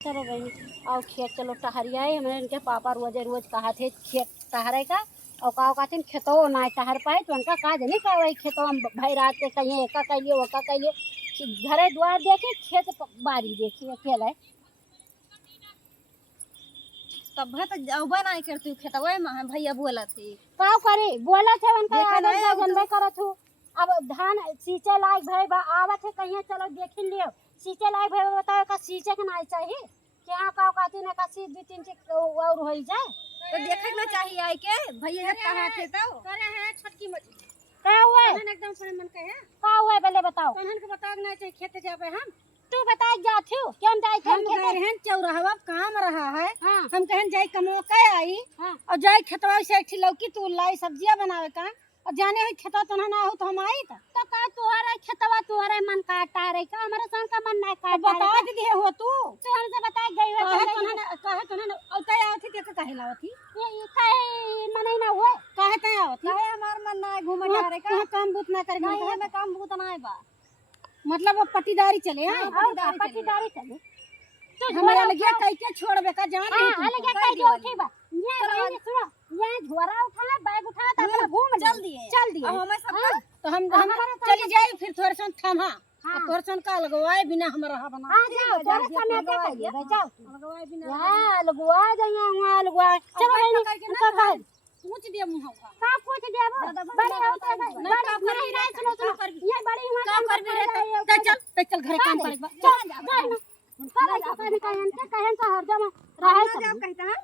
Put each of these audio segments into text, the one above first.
चलो बहनी आओ खेत चलो टहरियाए हमारे इनके पापा रोजे रोज कहा थे खेत टहरे का और का कहते खेतो ना टहर पाए तो उनका काज नहीं कर रही खेतों में भाई रात के कहीं एका कहिए ओका कहिए घरे द्वार देखे खेत बारी देखी अकेला तब तो जाऊबा नहीं करती खेतवा में भैया बोला थी का करे बोला थे उनका देखा नहीं आदत जनबे करत हूँ। अब धान सींचे लायक भाई आवत है कहीं चलो देख लियो सींचे लायक भाई बताओ का सींचे के नहीं चाहिए कि हाँ का कहती ना का सींच दो तीन चीज और हो जाए तो देखे ना चाहिए आई के भैया जब कहा थे तो करे हैं छोटकी मछली का हुआ कन्हन एकदम से मन के है का हुआ पहले बताओ कन्हन के बताओ ना चाहिए खेत जाबे हम तू बता जाती हो क्यों जाए हम गए हैं चौराहा काम रहा है हाँ हम कहन जाई कमो के आई हाँ और जाई खेतवा से एक लौकी तू लाई सब्जियां बनावे का और जाने है खेतवा तो ना हो तो हम आई था तो का तुम्हारा खेतवा तुम्हारे मन काटा रही का हमारे संग का मन नहीं तो काटा बता दे हो तू तू हमसे बता गई हो कहे तो ना औता आवत थी कहे लावत थी ये काहे मन ही ना हुआ कहे ते आवत थी कहे हमार मन ना घूमे जा रे कहाँ काम बूत ना करे नहीं हमें काम बहुत ना है बा मतलब वो पट्टीदारी चले हैं पट्टीदारी चले तो हमारा लगिया कह के छोड़बे का जान नहीं हां अलग कह दो उठी बा ये सुनो ये झोरा उठा बैग उठा तो अपना घूम चल दिए अब हमें सब तो हम चली जाए फिर थोड़ा सा थमा हाँ। थोड़ा सा का लगवाए बिना हमारा रहा बना हां जाओ थोड़ा समय क्या करिए भाई जाओ लगवाए बिना हां लगवा जाइए वहां लगवा चलो इनका कह पूछ दिया मुंह का का पूछ देबो बड़ी होता है बड़ी नहीं सुनो ये बड़ी हुआ काम कर भी रहता चल घरे काम करे चल जा कहीं कहन से हरदम रहे सब कहता है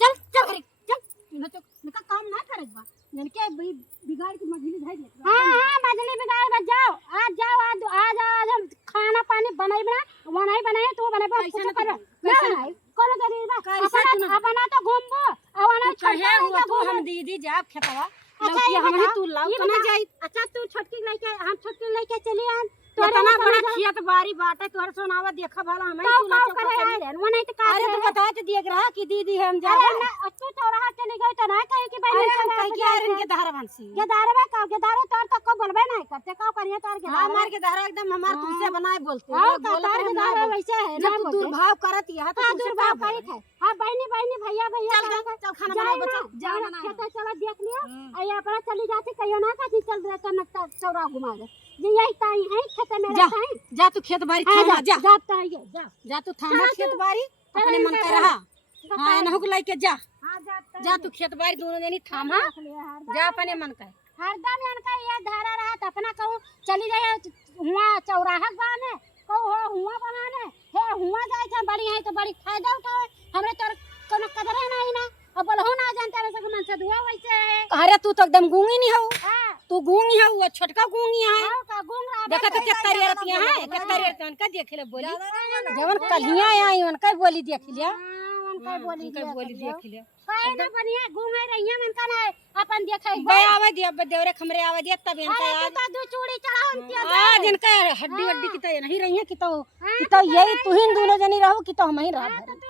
चल घरे चल न तो न काम ना करे बा जन के बिगाड़ के मझली धाई दे हां मछली बिगाड़ बच जाओ आज हम खाना पानी बनाई बनाए तो बनाए कुछ कर नहीं कोनो जरूरी बा अपना तो घूमबो अवना कहे हुआ तो हम दीदी जाब खेतवा लौकी हमनी तू लाओ तो ना जाई अच्छा तू छोटकी लेके हम छोटकी लेके चली आन तो इतना बड़ा खेत बारी बाटे तोहर सोनावा देखा वाला हमें तू ना करे वो नहीं तो का अरे तू बता के दिए रहा कि दीदी हम जा रहे अरे तू चौराहा चली गई तो ना कहे कि भाई हम कह के आ रहे के धारवंशी गेदारवा का गेदारे तोर तक को बोलबे नहीं करते का करिए तोर गेदार हमार के धारा एकदम हमार तुझसे बनाए बोलते हां तोर गेदार वैसे है ना जब तू दुर्भाव करत यहां तो दुर्भाव करी थे हां बहनी भैया चल खाना बना बच्चा जा खेत चला देख लियो आई अपना चली जाती कहियो ना का चल रहा तो चौरा घुमा दे जी यही ताई है खेत में रहता है जा तू खेत बाड़ी थामा जा जाता है जा तू थामा खेत बाड़ी अपने मन का रहा हां एनहु के लाइके जा हां जाता जा तू खेत बाड़ी दोनों जनी थामा जा अपने मन का हरदम इनका ये धारा रहा तो अपना कहूँ चली जाए हुआ चौराहा बाने कहूँ हुआ बनाने हे हुआ जाए थे बड़ी है तो बड़ी फायदा उठाए हमरे तो कोनो कदर है नहीं ना अब बोलहो ना जानते वैसे मन से दुआ वैसे अरे तू तो एकदम गूंगी नहीं हो हां तू गूंगी है वो छोटका गूंगी है का गूंग रहा देखा तो कितना रेतिया है कितना रेतिया उनका देख ले बोली जवन कलियां आई उनका बोली देख लिया उनका बोली देख लिया काहे ना बनिया घूमे रहिया मन का ना अपन देखे बे आवे दिया देवरे खमरे आवे दिया तब इनका अरे तो दो चूड़ी चढ़ा हम किया आज इनका हड्डी हड्डी की तो नहीं रही है कि तो यही तू ही दोनों जनी रहो कि तो हम ही रह तो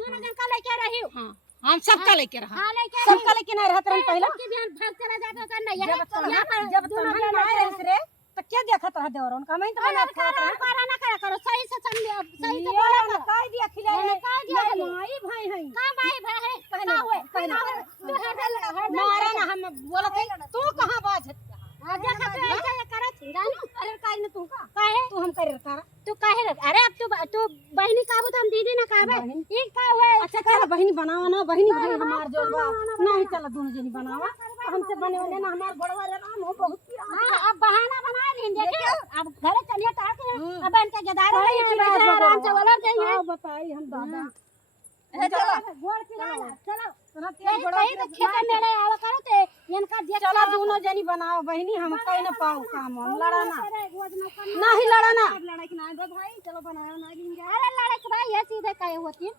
दोनों जन का लेके रही हां हम सबका लेके रहा हां लेके सबका लेके ना रहत रही पहले कि ध्यान भाग चला जाता कर नहीं जब दोनों जन आए रे तो क्या देखत रहा देवर उनका मैं तो बना खात रहा करा ना करा करो सही से समझ सही से बोला ना काय दिया खिलाए काय दिया माई भाई है का भाई है कहले हुए तू मारा ना हम बोलत तू कहां बात है आजा का तो ऐसा ये करत जानू अरे काय न तू का काहे तू हम करे कर तू काहे अरे अब तू बहनी काबू तो हम दीदी ना काबे ई का हुए अच्छा कर बहनी बनावा ना बहनी भाई हमार जोड़वा नहीं चला दोनों जनी बनावा हमसे बने वाले ना हमार बड़वा नाम हो बहुत हां अब बहाना बना लें देखिए अब घरे चलिए ताकि अब इनके गदार है आराम से बोला जाइए बताई हम दादा चलो गोड़ खिलाना चलो कहीं तो खेत में ले आवा करो ते इनका देख चला दोनों जनी बनाओ बहनी हम कहीं ना पाओ काम हम लड़ाना नहीं लड़ाना लड़ाई ना भाई चलो बनाओ ना अरे लड़ाई भाई ये सीधे कहे होती